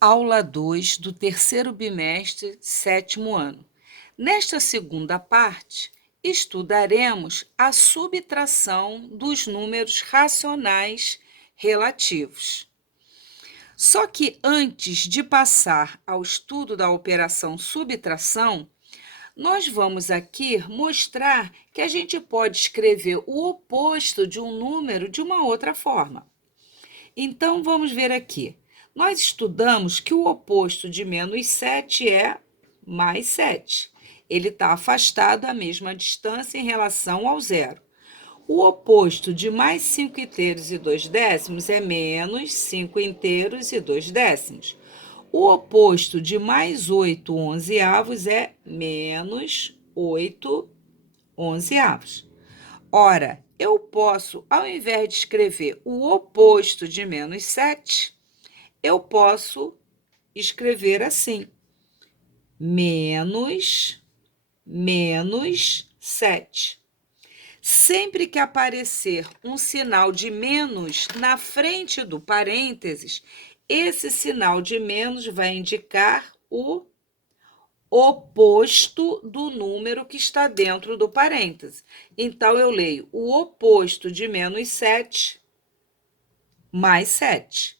Aula 2 do terceiro bimestre, sétimo ano. Nesta segunda parte, estudaremos a subtração dos números racionais relativos. Só que antes de passar ao estudo da operação subtração, nós vamos aqui mostrar que a gente pode escrever o oposto de um número de uma outra forma. Então, vamos ver aqui. Nós estudamos que o oposto de menos 7 é mais 7. Ele está afastado à mesma distância em relação ao zero. O oposto de mais 5 inteiros e 2 décimos é menos 5 inteiros e 2 décimos. O oposto de mais 8 onzeavos é menos 8 onzeavos. Ora, eu posso, ao invés de escrever o oposto de menos 7, eu posso escrever assim: menos 7. Sempre que aparecer um sinal de menos na frente do parênteses, esse sinal de menos vai indicar o oposto do número que está dentro do parêntese. Então, eu leio o oposto de menos 7, mais 7.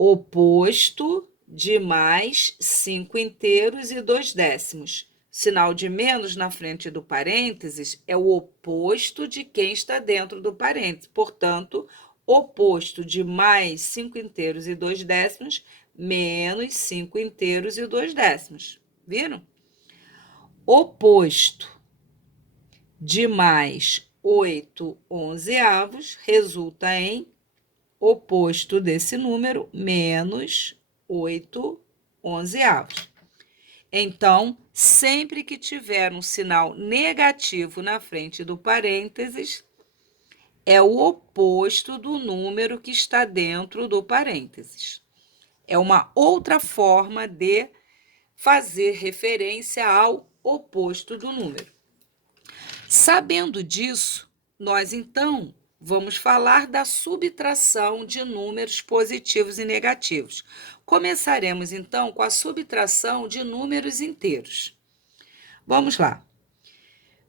Oposto de mais 5 inteiros e 2 décimos. Sinal de menos na frente do parênteses é o oposto de quem está dentro do parênteses. Portanto, oposto de mais 5 inteiros e 2 décimos, menos 5 inteiros e 2 décimos. Viram? Oposto de mais 8 onzeavos resulta em oposto desse número, menos 8 onzeavos. Então, sempre que tiver um sinal negativo na frente do parênteses, é o oposto do número que está dentro do parênteses. É uma outra forma de fazer referência ao oposto do número. Sabendo disso, nós então vamos falar da subtração de números positivos e negativos. Começaremos então com a subtração de números inteiros. Vamos lá.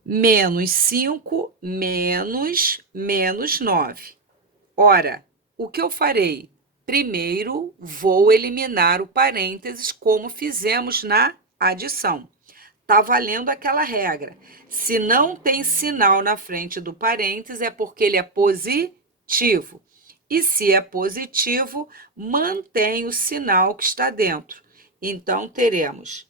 Menos 5 menos 9. Ora, o que eu farei? Primeiro, vou eliminar o parênteses, como fizemos na adição. Está valendo aquela regra. Se não tem sinal na frente do parênteses, é porque ele é positivo. E se é positivo, mantém o sinal que está dentro. Então, teremos,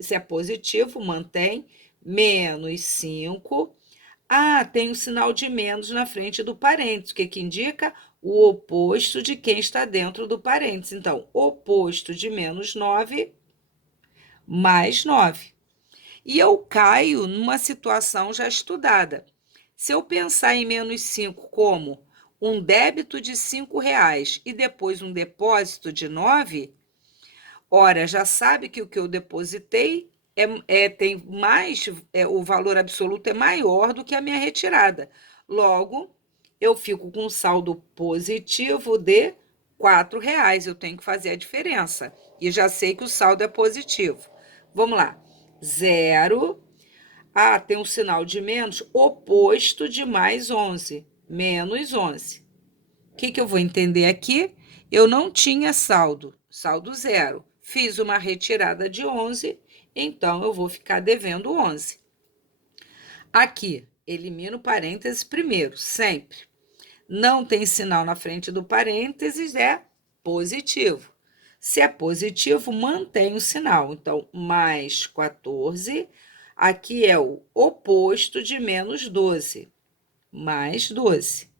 se é positivo, mantém menos 5. Tem um sinal de menos na frente do parênteses, que indica o oposto de quem está dentro do parênteses. Então, oposto de menos 9, mais 9. E eu caio numa situação já estudada. Se eu pensar em menos 5 como um débito de R$ 5 e depois um depósito de 9, ora, já sabe que o que eu depositei tem mais, o valor absoluto é maior do que a minha retirada. Logo, eu fico com um saldo positivo de R$ 4. Eu tenho que fazer a diferença. E já sei que o saldo é positivo. Vamos lá. 0. Tem um sinal de menos, oposto de mais 11, menos 11. O que eu vou entender aqui? Eu não tinha saldo 0. Fiz uma retirada de 11, então eu vou ficar devendo 11. Aqui, elimino o parênteses primeiro, sempre. Não tem sinal na frente do parênteses, é positivo. Se é positivo, mantém o sinal. Então, mais 14, aqui é o oposto de menos 12, mais 12.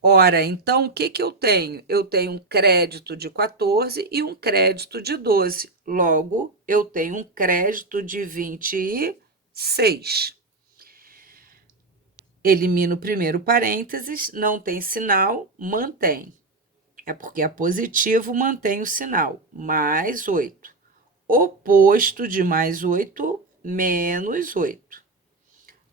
Ora, então, o que eu tenho? Eu tenho um crédito de 14 e um crédito de 12. Logo, eu tenho um crédito de 26. Elimino o primeiro parênteses, não tem sinal, mantém. É porque é positivo, mantém o sinal. Mais 8. Oposto de mais 8, menos 8.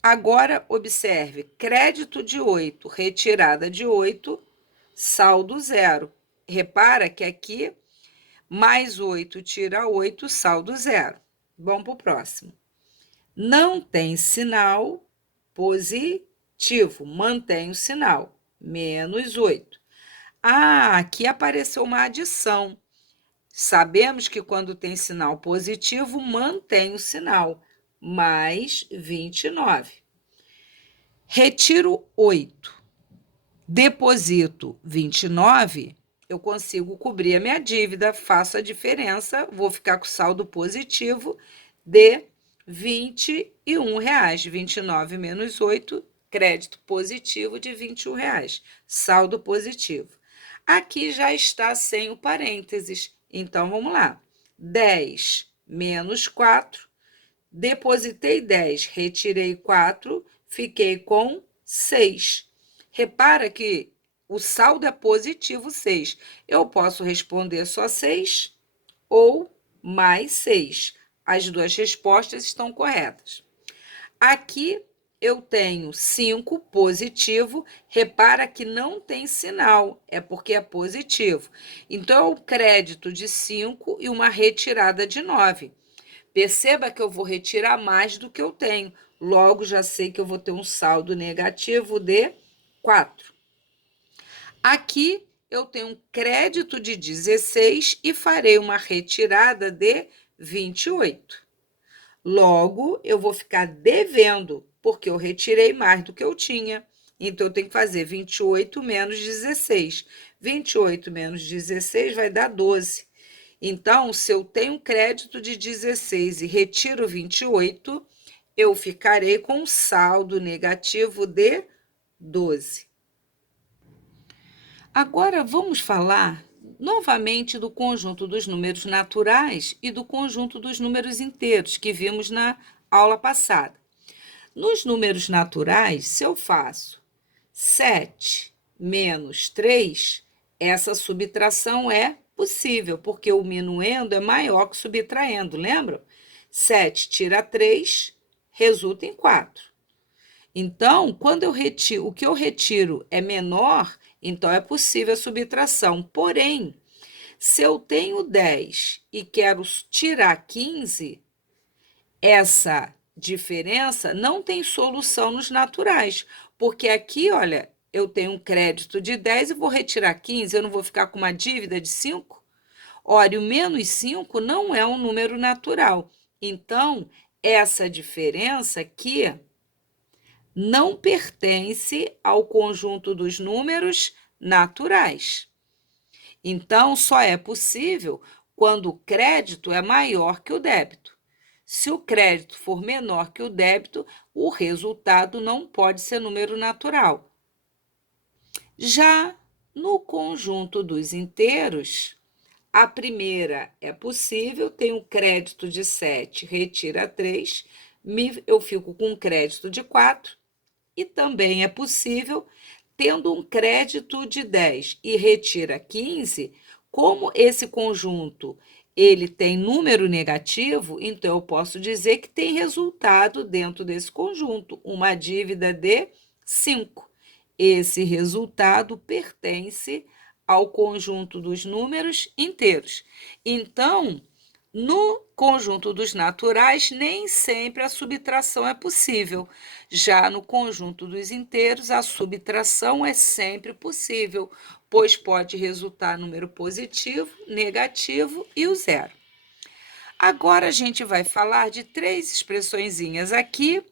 Agora, observe, crédito de 8, retirada de 8, saldo 0. Repara que aqui Mais 8 tira 8, saldo zero. Vamos para o próximo. Não tem sinal positivo, mantém o sinal, menos 8. Ah, aqui apareceu uma adição. Sabemos que quando tem sinal positivo, mantém o sinal, mais 29. Retiro 8, deposito 29, eu consigo cobrir a minha dívida, faço a diferença, vou ficar com saldo positivo de R$ 21. 29 menos 8, crédito positivo de R$ 21, saldo positivo. Aqui já está sem o parênteses, então vamos lá. 10 menos 4, depositei 10, retirei 4, fiquei com 6. Repara que o saldo é positivo 6. Eu posso responder só 6 ou mais 6. As duas respostas estão corretas. Aqui eu tenho 5 positivo. Repara que não tem sinal, é porque é positivo. Então, é o crédito de 5 e uma retirada de 9. Perceba que eu vou retirar mais do que eu tenho. Logo, já sei que eu vou ter um saldo negativo de 4. Aqui, eu tenho um crédito de 16 e farei uma retirada de 28. Logo, eu vou ficar devendo, porque eu retirei mais do que eu tinha. Então, eu tenho que fazer 28 menos 16. 28 menos 16 vai dar 12. Então, se eu tenho um crédito de 16 e retiro 28, eu ficarei com um saldo negativo de 12. Agora, vamos falar novamente do conjunto dos números naturais e do conjunto dos números inteiros, que vimos na aula passada. Nos números naturais, se eu faço 7 menos 3, essa subtração é possível, porque o minuendo é maior que o subtraindo, lembram? 7 tira 3, resulta em 4. Então, quando eu retiro, o que eu retiro é menor, então é possível a subtração. Porém, se eu tenho 10 e quero tirar 15, essa diferença não tem solução nos naturais, porque aqui, olha, eu tenho um crédito de 10 e vou retirar 15, eu não vou ficar com uma dívida de 5? Ora, o menos 5 não é um número natural. Então, essa diferença aqui não pertence ao conjunto dos números naturais. Então, só é possível quando o crédito é maior que o débito. Se o crédito for menor que o débito, o resultado não pode ser número natural. Já no conjunto dos inteiros, a primeira é possível, tem um crédito de 7, retira 3, eu fico com um crédito de 4, e também é possível, tendo um crédito de 10 e retira 15, como esse conjunto ele tem número negativo, então eu posso dizer que tem resultado dentro desse conjunto, uma dívida de 5. Esse resultado pertence ao conjunto dos números inteiros. Então, no conjunto dos naturais, nem sempre a subtração é possível. Já no conjunto dos inteiros, a subtração é sempre possível, pois pode resultar número positivo, negativo e o zero. Agora a gente vai falar de 3 expressõezinhas aqui,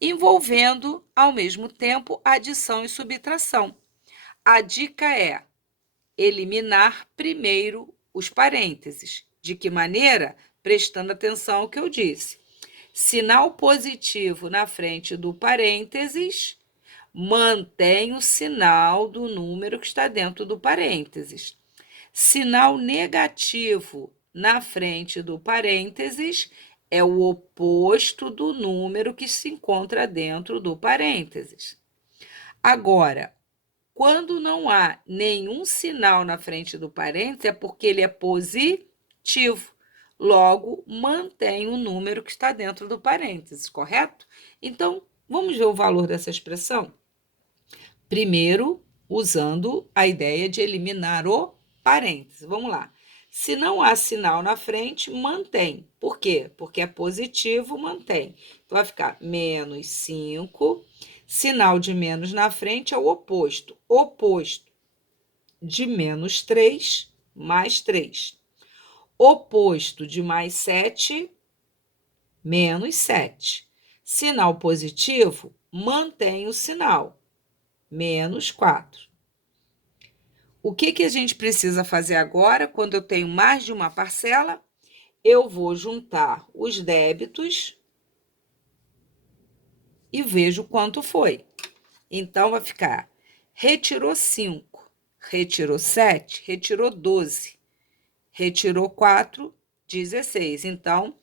envolvendo ao mesmo tempo adição e subtração. A dica é eliminar primeiro os parênteses. De que maneira? Prestando atenção ao que eu disse. Sinal positivo na frente do parênteses, mantém o sinal do número que está dentro do parênteses. Sinal negativo na frente do parênteses é o oposto do número que se encontra dentro do parênteses. Agora, quando não há nenhum sinal na frente do parênteses, é porque ele é positivo. Logo, mantém o número que está dentro do parênteses, correto? Então, vamos ver o valor dessa expressão? Primeiro, usando a ideia de eliminar o parênteses. Vamos lá. Se não há sinal na frente, mantém. Por quê? Porque é positivo, mantém. Então, vai ficar menos 5. Sinal de menos na frente é o oposto. Oposto de menos 3, mais 3. Oposto de mais 7, menos 7. Sinal positivo, mantém o sinal. Menos 4. O que a gente precisa fazer agora, quando eu tenho mais de uma parcela? Eu vou juntar os débitos e vejo quanto foi. Então, vai ficar, retirou 5, retirou 7, retirou 12, retirou 4, 16. Então,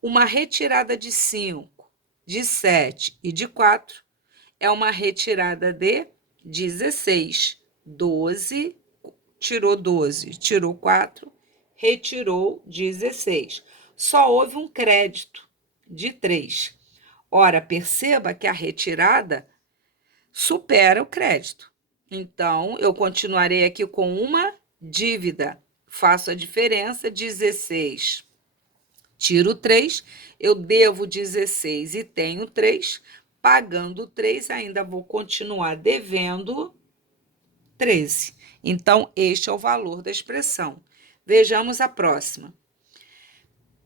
uma retirada de 5, de 7 e de 4 é uma retirada de 16. 12, tirou 12, tirou 4, retirou 16. Só houve um crédito de 3. Ora, perceba que a retirada supera o crédito. Então, eu continuarei aqui com uma dívida. Faço a diferença, 16. Tiro 3, eu devo 16 e tenho 3. Pagando 3, ainda vou continuar devendo 13. Então, este é o valor da expressão. Vejamos a próxima.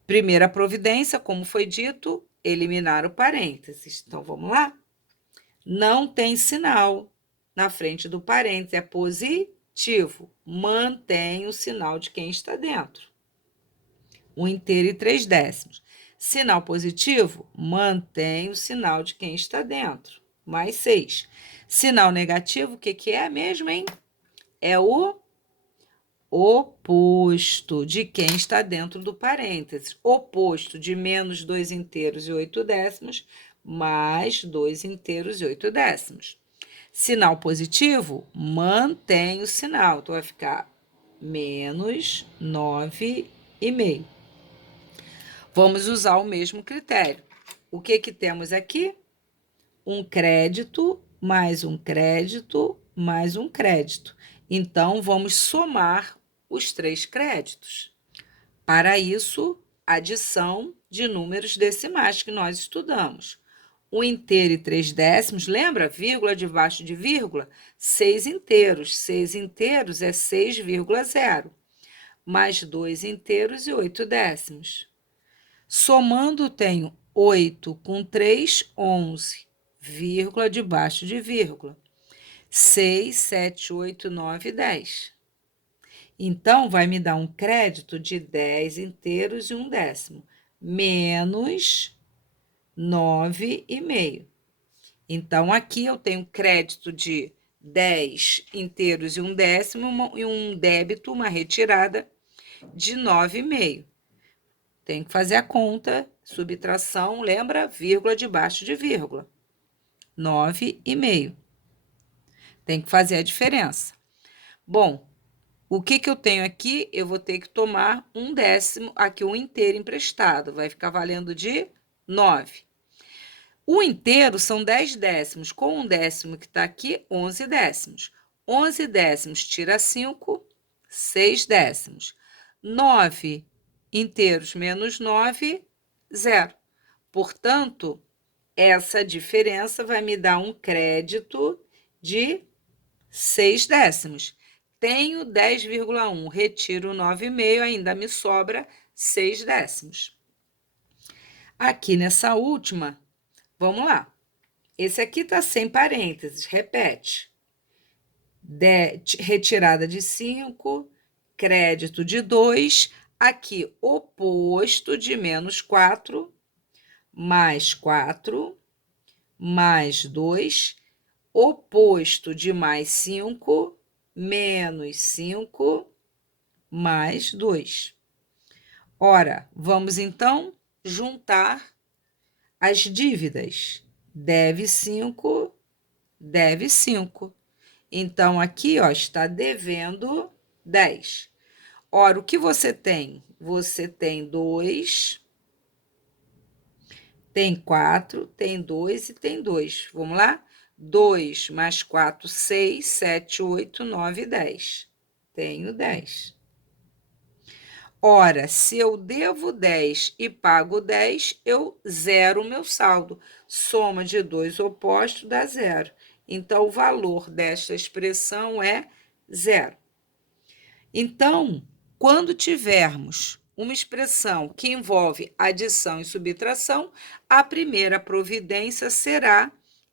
Primeira providência, como foi dito, eliminar o parênteses. Então, vamos lá? Não tem sinal na frente do parênteses, é positivo. Mantém o sinal de quem está dentro. 1 inteiro e 3 décimos. Sinal positivo, mantém o sinal de quem está dentro. Mais 6. Sinal negativo, o que é mesmo, hein? É o oposto de quem está dentro do parênteses. Oposto de menos 2 inteiros e 8 décimos, mais 2 inteiros e 8 décimos. Sinal positivo, mantém o sinal. Então, vai ficar menos 9,5. Vamos usar o mesmo critério. O que temos aqui? Um crédito, mais um crédito, mais um crédito. Então, vamos somar os 3 créditos. Para isso, adição de números decimais que nós estudamos. 1 inteiro e 3 décimos, lembra? Vírgula debaixo de vírgula? 6 inteiros. 6 inteiros é 6,0. Mais 2 inteiros e 8 décimos. Somando, tenho 8 com 3, 11. Vírgula debaixo de vírgula. 6, 7, 8, 9, 10. Então, vai me dar um crédito de 10 inteiros e 1 décimo, menos 9,5. Então, aqui eu tenho crédito de 10 inteiros e 1 décimo e um débito, uma retirada de 9,5. Tem que fazer a conta, subtração, lembra? Vírgula debaixo de vírgula. 9,5. Tem que fazer a diferença. Bom, o que eu tenho aqui? Eu vou ter que tomar 1 décimo, aqui 1 inteiro emprestado. Vai ficar valendo de 9. O inteiro são 10 décimos. Com 1 décimo que está aqui, 11 décimos. 11 décimos tira 5, 6 décimos. 9 inteiros menos 9, 0. Portanto, essa diferença vai me dar um crédito de 6 décimos. Tenho 10,1, retiro 9,5, ainda me sobra 6 décimos. Aqui nessa última, vamos lá. Esse aqui está sem parênteses, repete. Retirada de 5, crédito de 2, aqui oposto de menos 4, mais 4, mais 2, oposto de mais 5, menos 5, mais 2. Ora, vamos então juntar as dívidas. Deve 5, deve 5. Então, aqui, ó, está devendo 10. Ora, o que você tem? Você tem 2, tem 4, tem 2 e tem 2. Vamos lá? 2 mais 4, 6, 7, 8, 9, 10. Tenho 10. Ora, se eu devo 10 e pago 10, eu zero o meu saldo. Soma de dois opostos dá zero. Então, o valor desta expressão é zero. Então, quando tivermos uma expressão que envolve adição e subtração, a primeira providência será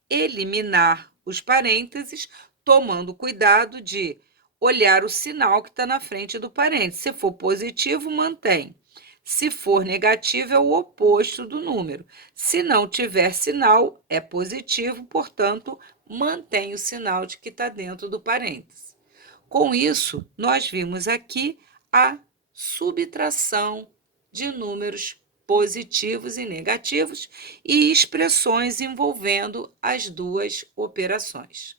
eliminar os parênteses, tomando cuidado de olhar o sinal que está na frente do parênteses. Se for positivo, mantém. Se for negativo, é o oposto do número. Se não tiver sinal, é positivo, portanto, mantém o sinal de que está dentro do parênteses. Com isso, nós vimos aqui a subtração de números positivos e negativos e expressões envolvendo as duas operações.